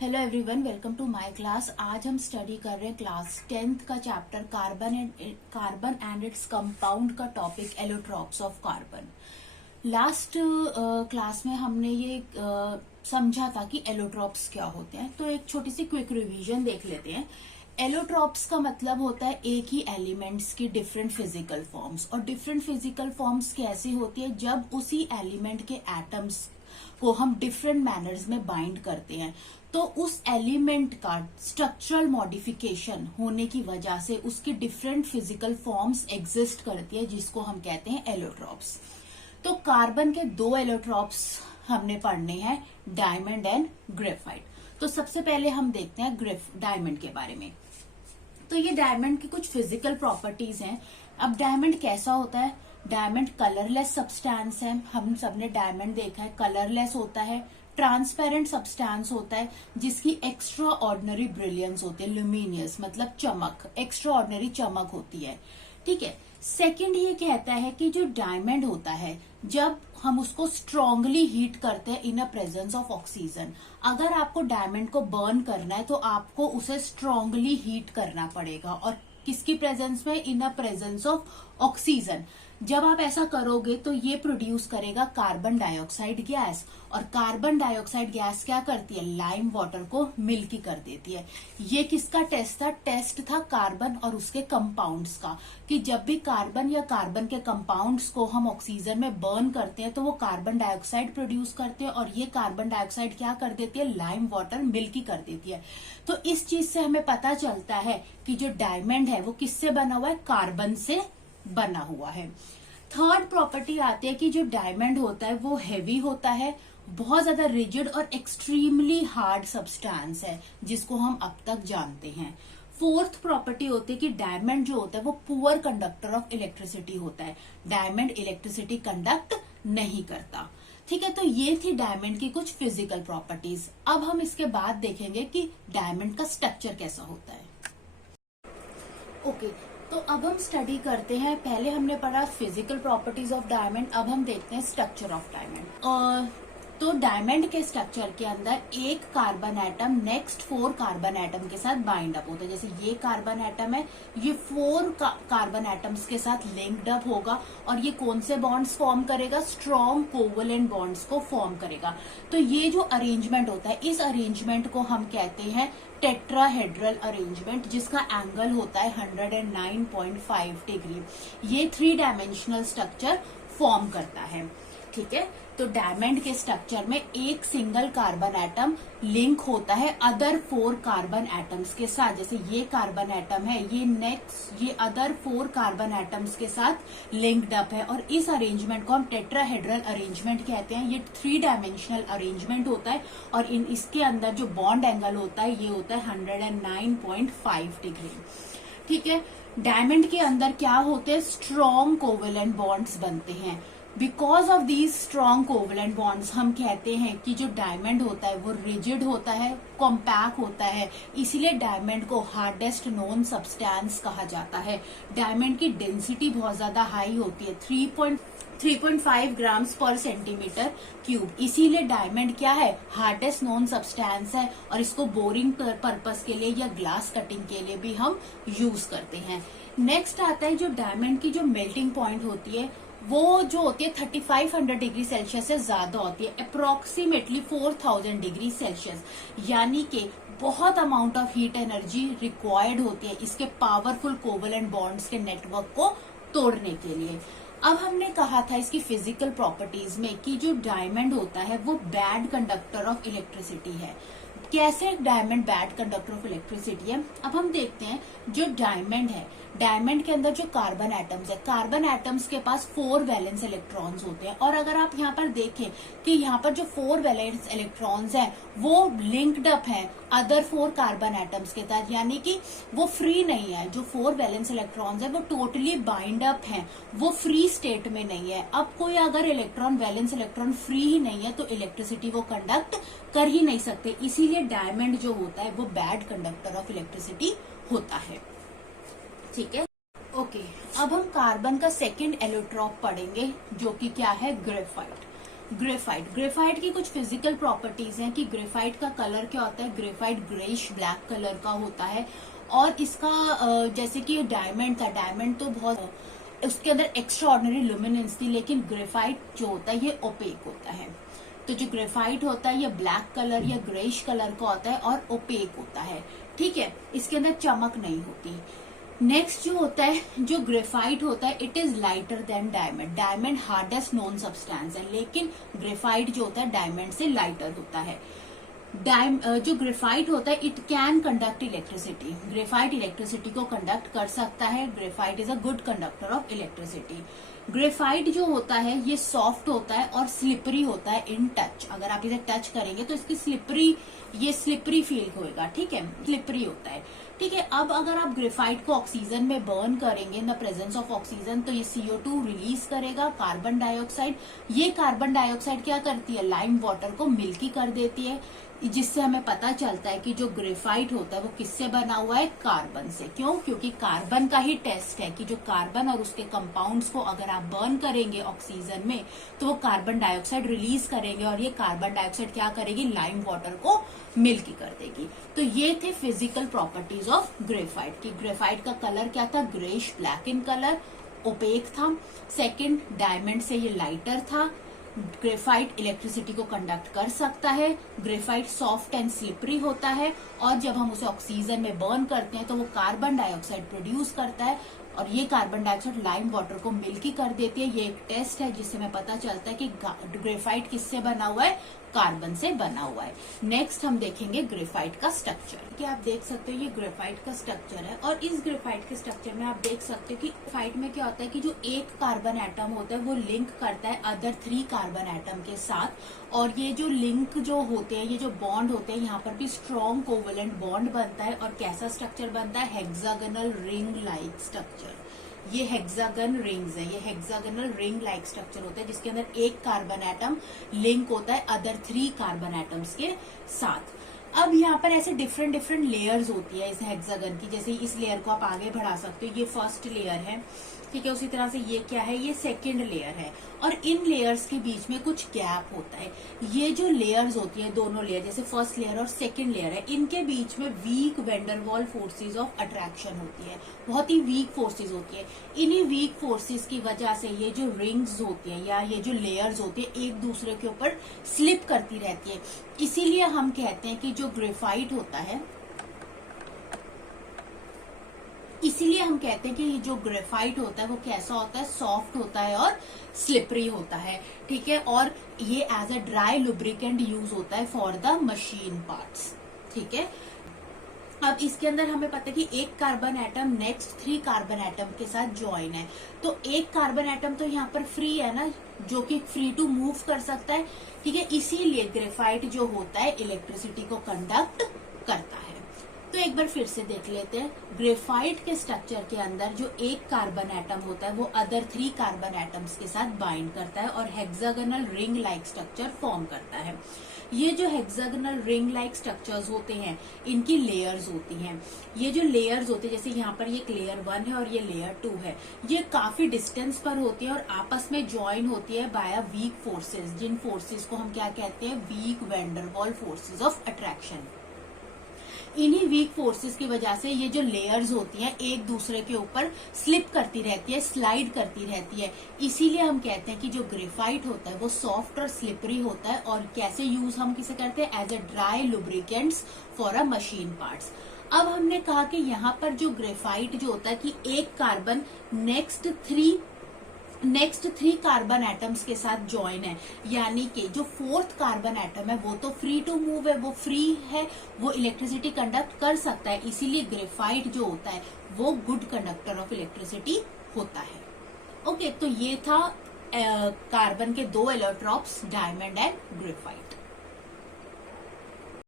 Hello everyone, welcome to my class. आज हम study कर रहे हैं क्लास 10th का chapter carbon and its compound का topic allotropes of carbon. Last class में हमने ये समझा था कि एलोट्रॉप्स क्या होते हैं, तो एक छोटी सी क्विक रिवीजन देख लेते हैं। एलोट्रॉप्स का मतलब होता है एक ही एलिमेंट्स की डिफरेंट फिजिकल फॉर्म्स, और डिफरेंट फिजिकल फॉर्म्स कैसी होती है जब उसी एलिमेंट के एटम्स को हम डिफरेंट मैनर्स में बाइंड करते हैं, तो उस एलिमेंट का स्ट्रक्चरल मॉडिफिकेशन होने की वजह से उसकी डिफरेंट फिजिकल फॉर्म्स एग्जिस्ट करती है, जिसको हम कहते हैं एलोट्रॉप्स। तो कार्बन के दो एलोट्रॉप्स हमने पढ़ने हैं, डायमंड एंड ग्रेफाइट। तो सबसे पहले हम देखते हैं डायमंड के बारे में। तो ये डायमंड की कुछ फिजिकल प्रॉपर्टीज हैं। अब डायमंड कैसा होता है? डायमंड कलरलेस सब्सटेंस है। हम सबने डायमंड देखा है, कलरलेस होता है, ट्रांसपेरेंट सब्सटेंस होता है, जिसकी एक्स्ट्रा ऑर्डिनरी ब्रिलियंस होती है, ल्यूमिनियस मतलब चमक, एक्स्ट्रा ऑर्डिनरी चमक होती है। ठीक है। सेकंड ये कहता है कि जो डायमंड होता है, जब हम उसको स्ट्रांगली हीट करते हैं इन अ प्रेजेंस ऑफ ऑक्सीजन, अगर आपको डायमंड को बर्न करना है तो आपको उसे स्ट्रांगली हीट करना पड़ेगा, और किसकी प्रेजेंस में? इन अ प्रेजेंस ऑफ ऑक्सीजन। जब आप ऐसा करोगे तो ये प्रोड्यूस करेगा कार्बन डाइऑक्साइड गैस, और कार्बन डाइऑक्साइड गैस क्या करती है? लाइम वाटर को मिल्की कर देती है। ये किसका टेस्ट था? टेस्ट था कार्बन और उसके कंपाउंड्स का, कि जब भी कार्बन या कार्बन के कंपाउंड्स को हम ऑक्सीजन में बर्न करते हैं तो वो कार्बन डाइऑक्साइड प्रोड्यूस करते हैं, और ये कार्बन डाइऑक्साइड क्या कर देती है? लाइम वाटर मिल्की कर देती है। तो इस चीज से हमें पता चलता है कि जो डायमंड है वो किससे बना हुआ है? कार्बन से बना हुआ है। थर्ड प्रॉपर्टी आती है कि जो डायमंड होता है वो हेवी होता है, बहुत ज्यादा रिजिड और एक्सट्रीमली हार्ड सब्सटेंस है, जिसको हम अब तक जानते हैं। फोर्थ प्रॉपर्टी होती है कि डायमंड जो होता है वो पुअर कंडक्टर ऑफ इलेक्ट्रिसिटी होता है। डायमंड इलेक्ट्रिसिटी कंडक्ट नहीं करता। ठीक है, तो ये थी डायमंड की कुछ फिजिकल प्रॉपर्टीज। अब हम इसके बाद देखेंगे कि डायमंड का स्ट्रक्चर कैसा होता है। ओके, तो अब हम स्टडी करते हैं। पहले हमने पढ़ा फिजिकल प्रॉपर्टीज ऑफ डायमंड, अब हम देखते हैं स्ट्रक्चर ऑफ डायमंड। तो डायमंड के स्ट्रक्चर के अंदर एक carbon atom next 4 carbon atom के साथ बाइंड अप होता है। जैसे ये कार्बन एटम है, ये 4 कार्बन एटम्स के साथ लिंक्ड अप होगा, और ये कौन से बॉन्ड्स फॉर्म करेगा? स्ट्रॉन्ग कोवलेंट बॉन्ड्स को फॉर्म करेगा। तो ये जो अरेंजमेंट होता है, इस अरेंजमेंट को हम कहते हैं टेट्राहेड्रल अरेंजमेंट, जिसका एंगल होता है 109.5 डिग्री। ये 3 डायमेंशनल स्ट्रक्चर फॉर्म करता है। ठीक है, तो डायमंड के स्ट्रक्चर में एक सिंगल कार्बन एटम लिंक होता है अदर 4 कार्बन एटम्स के साथ। जैसे ये कार्बन एटम है, ये अदर 4 कार्बन एटम्स के साथ लिंक्ड अप है, और इस अरेंजमेंट को हम टेट्राहेड्रल अरेंजमेंट कहते हैं। ये 3 डायमेंशनल अरेंजमेंट होता है, और इसके अंदर जो बॉन्ड एंगल होता है ये होता है 109.5 डिग्री। ठीक है, डायमंड के अंदर क्या होते हैं? स्ट्रॉन्ग कोवेलेंट बॉन्ड्स बनते हैं। Because of these strong covalent bonds हम कहते हैं कि जो डायमंड होता है वो रिजिड होता है, कॉम्पैक्ट होता है, इसीलिए डायमंड को हार्डेस्ट नोन सब्सटेंस कहा जाता है। डायमंड की डेंसिटी बहुत ज्यादा हाई होती है, 3.5 ग्राम्स पर सेंटीमीटर क्यूब। इसीलिए डायमंड क्या है? हार्डेस्ट नोन सब्सटेंस है, और इसको बोरिंग पर्पस के लिए या ग्लास कटिंग के लिए भी हम यूज करते हैं। नेक्स्ट आता है जो डायमंड की जो मेल्टिंग पॉइंट होती है, वो जो होती है 3500 डिग्री सेल्सियस से ज्यादा होती है, अप्रोक्सीमेटली 4000 डिग्री सेल्सियस। यानी कि बहुत amount of heat energy required होती है इसके पावरफुल कोवेलेंट बॉन्ड्स के नेटवर्क को तोड़ने के लिए। अब हमने कहा था इसकी फिजिकल प्रॉपर्टीज में कि जो डायमंड होता है वो बैड कंडक्टर ऑफ इलेक्ट्रिसिटी है। कैसे diamond bad conductor of electricity है? अब हम देखते हैं, जो डायमंड है, डायमंड के अंदर जो कार्बन एटम्स है, कार्बन एटम्स के पास 4 वैलेंस इलेक्ट्रॉन्स होते हैं, और अगर आप यहाँ पर देखें कि यहाँ पर जो 4 वैलेंस इलेक्ट्रॉन्स हैं वो लिंक्ड अप हैं अदर 4 कार्बन एटम्स के साथ, यानी कि वो फ्री नहीं है। जो 4 वैलेंस इलेक्ट्रॉन्स है वो टोटली बाइंड अप हैं, वो फ्री स्टेट में नहीं है। अब कोई अगर वैलेंस इलेक्ट्रॉन फ्री ही नहीं है तो इलेक्ट्रिसिटी वो कंडक्ट कर ही नहीं सकते, इसीलिए डायमंड जो होता है वो बैड कंडक्टर ऑफ इलेक्ट्रिसिटी होता है। ठीक है, ओके। अब हम कार्बन का सेकंड एलोट्रॉप पढ़ेंगे, जो कि क्या है? ग्रेफाइट। ग्रेफाइट की कुछ फिजिकल प्रॉपर्टीज हैं कि ग्रेफाइट का कलर क्या होता है, ग्रेफाइट ग्रेइश ब्लैक कलर का होता है। और इसका जैसे कि डायमंड था, डायमंड तो बहुत उसके अंदर एक्स्ट्रा ऑर्डिनरी लुमिनेंस थी, लेकिन ग्रेफाइट जो होता है ये ओपेक होता है। तो जो ग्रेफाइट होता है ये ब्लैक कलर या ग्रेइश कलर का होता है और ओपेक होता है, ठीक है, इसके अंदर चमक नहीं होती। नेक्स्ट जो होता है, जो ग्रेफाइट होता है, it is lighter than diamond. Diamond hardest known substance है, लेकिन ग्रेफाइट जो होता है डायमंड से लाइटर होता है। जो ग्रेफाइट होता है it can conduct electricity, graphite electricity को कंडक्ट कर सकता है। Graphite is a good conductor of electricity. Graphite जो होता है ये सॉफ्ट होता है और स्लिपरी होता है इन टच। अगर आप इसे टच करेंगे तो इसकी स्लिपरी फील होएगा, ठीक है, स्लिपरी होता है, ठीक है। अब अगर आप ग्रेफाइट को ऑक्सीजन में बर्न करेंगे in the presence of oxygen तो ये CO2 रिलीज करेगा, कार्बन डाइऑक्साइड। ये कार्बन डाइऑक्साइड क्या करती है, लाइम वाटर को मिल्की कर देती है, जिससे हमें पता चलता है कि जो ग्रेफाइट होता है वो किससे बना हुआ है, कार्बन से। क्यों? क्योंकि कार्बन का ही टेस्ट है कि जो कार्बन और उसके कंपाउंड्स को अगर आप बर्न करेंगे ऑक्सीजन में तो वो कार्बन डाइऑक्साइड रिलीज करेंगे, और ये कार्बन डाइऑक्साइड क्या करेगी, लाइम वाटर को मिल्की कर देगी। तो ये थे फिजिकल प्रॉपर्टीज ऑफ ग्रेफाइट की। ग्रेफाइट का कलर क्या था, greyish black in colour, opaque था। सेकंड, डायमंड से ये लाइटर था। ग्रेफाइट इलेक्ट्रिसिटी को कंडक्ट कर सकता है। ग्रेफाइट सॉफ्ट एंड स्लिपरी होता है, और जब हम उसे ऑक्सीजन में बर्न करते हैं तो वो कार्बन डाइऑक्साइड प्रोड्यूस करता है, और ये कार्बन डाइऑक्साइड लाइम वाटर को मिल्की कर देती है। ये एक टेस्ट है जिससे हमें पता चलता है कि ग्रेफाइट किससे बना हुआ है, कार्बन से बना हुआ है। नेक्स्ट हम देखेंगे ग्रेफाइट का स्ट्रक्चर। कि आप देख सकते हो ये ग्रेफाइट का स्ट्रक्चर है, और इस ग्रेफाइट के स्ट्रक्चर में आप देख सकते हो कि ग्रेफाइट में क्या होता है कि जो एक कार्बन एटम होता है वो लिंक करता है अदर 3 कार्बन एटम के साथ, और ये जो लिंक जो होते हैं, ये जो बॉन्ड होते हैं, यहाँ पर भी स्ट्रॉन्ग कोवेलेंट बॉन्ड बनता है। और कैसा स्ट्रक्चर बनता है, हेक्सागोनल रिंग लाइक स्ट्रक्चर। ये हेक्सागन रिंग्स है, ये हेक्सागोनल रिंग लाइक स्ट्रक्चर होता है जिसके अंदर एक कार्बन एटम लिंक होता है अदर 3 कार्बन एटम्स के साथ। अब यहाँ पर ऐसे डिफरेंट लेयर्स होती है इस हेक्सागन की। जैसे इस लेयर को आप आगे बढ़ा सकते हो, ये फर्स्ट लेयर है, ठीक है। उसी तरह से ये क्या है, ये सेकंड लेयर है, और इन लेयर्स के बीच में कुछ गैप होता है। ये जो लेयर्स होती है, दोनों लेयर, जैसे फर्स्ट लेयर और सेकंड लेयर है, इनके बीच में weak van der Waals forces of attraction होती है, बहुत ही वीक फोर्सेस होती है। इन्हीं वीक फोर्सेस की वजह से ये जो रिंग्स होती है या ये जो लेयर्स होती है एक दूसरे के ऊपर स्लिप करती रहती है। इसीलिए हम कहते हैं कि जो ग्रेफाइट होता है, इसीलिए हम कहते हैं कि जो ग्रेफाइट होता है वो कैसा होता है, सॉफ्ट होता है और स्लिपरी होता है, ठीक है। और ये as a dry lubricant use होता है फॉर द मशीन पार्ट्स, ठीक है। अब इसके अंदर हमें पता है कि एक carbon atom next 3 carbon atom के साथ ज्वाइन है, तो एक कार्बन एटम तो यहाँ पर फ्री है ना, जो कि फ्री टू मूव कर सकता है, ठीक है। इसीलिए ग्रेफाइट जो होता है इलेक्ट्रिसिटी को कंडक्ट करता है। तो एक बार फिर से देख लेते हैं। ग्रेफाइट के स्ट्रक्चर के अंदर जो एक कार्बन एटम होता है वो अदर 3 कार्बन एटम्स के साथ बाइंड करता है और hexagonal ring like structure form करता है। ये जो हेक्सागोनल रिंग लाइक स्ट्रक्चर्स होते हैं इनकी लेयर्स होती हैं। ये जो लेयर्स होते हैं, जैसे यहाँ पर ये लेयर 1 है और ये लेयर 2 है, ये काफी डिस्टेंस पर होती है और आपस में ज्वाइन होती है बाय अ वीक फोर्सेस, जिन फोर्सेस को हम क्या कहते हैं, weak van der Waals forces of attraction. इन्हीं वीक फोर्सेस की वजह से ये जो लेयर्स होती हैं एक दूसरे के ऊपर स्लिप करती रहती है, स्लाइड करती रहती है। इसीलिए हम कहते हैं कि जो ग्रेफाइट होता है वो सॉफ्ट और स्लिपरी होता है। और कैसे यूज हम किसे करते हैं, as a dry lubricants for a machine parts. अब हमने कहा कि यहाँ पर जो ग्रेफाइट जो होता है कि एक कार्बन नेक्स्ट 3 कार्बन एटम्स के साथ ज्वाइन है, यानी कि जो 4th कार्बन एटम है वो तो फ्री टू मूव है, वो फ्री है, वो इलेक्ट्रिसिटी कंडक्ट कर सकता है। इसीलिए ग्रेफाइट जो होता है वो गुड कंडक्टर ऑफ इलेक्ट्रिसिटी होता है। ओके, तो ये था कार्बन के 2 एलोट्रॉप्स, डायमंड एंड ग्रेफाइट।